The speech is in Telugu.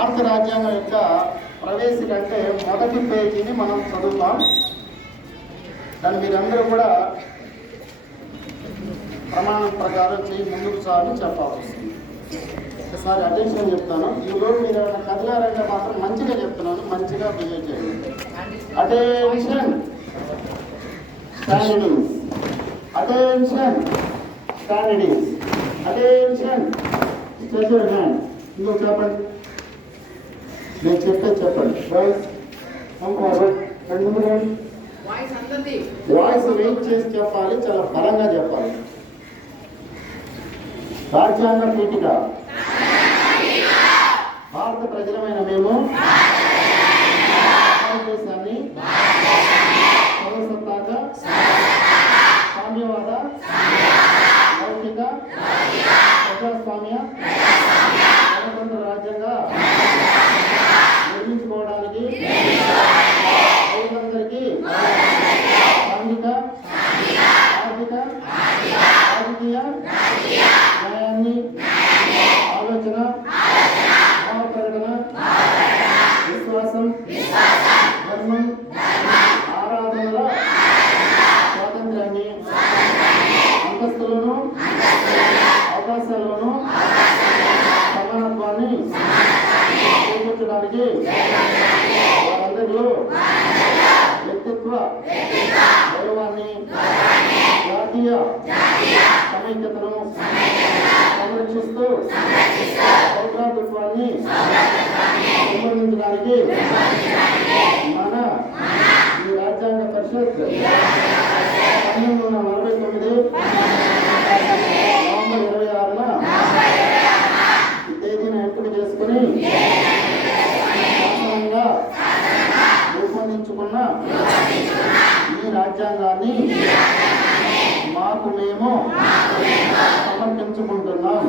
భారత రాజ్యాంగం యొక్క ప్రవేశిక అంటే మొదటి పేజీని మనం చదువుతాం. దాన్ని మీరందరూ కూడా ప్రమాణం ప్రకారం ముందుకు సార్లు చెప్పాల్సి ఒకసారి అటెన్షన్ చెప్తాను. ఈరోజు మీరు ఏమైనా కదిలారంటే మాత్రం మంచిగా చెప్తున్నాను, మంచిగా బిహేవ్ చేయండి. Attention standings, attention standings, attention stretch your hand. ఇంకో చెప్పండి, నేను చెప్పండి. వాయిస్ వెయిట్ చేసి చెప్పాలి, చాలా బలంగా చెప్పాలి. రాజ్యాంగ పీఠిక భారత ప్రజలమైన మేము భారతదేశాన్ని సర్వసత్తాక సామ్యవాద లౌకిక ప్రజాస్వామ్య గణతంత్ర రాజ్యంగా నిర్మించుకోవడానికి పౌరులందరికీ సాంఘిక ఆర్థిక రాజకీయ న్యాయాన్ని ఆలోచన భావ ప్రకటన విశ్వాసం ధర్మం ఆరాధనల స్వాతంత్ర్యాన్ని అంతస్తులను అవకాశాలను సమానత్వాన్ని చేకూర్చడానికి వారందరిలో వ్యక్తిత్వ గౌరవాన్ని జాతీయ సమైక్యతను సంరక్షిస్తూ సౌభ్రాతృత్వాన్ని పెంపొందించడానికి మన ఈ రాజ్యాంగ పరిషత్ 1949 నవంబర్ 26న ఈ తేదీని ఎంపిక చేసుకుని శాసనంగా రూపొందించుకున్న ఈ రాజ్యాంగాన్ని మాకు మేము సమర్పించుకుంటున్నాం.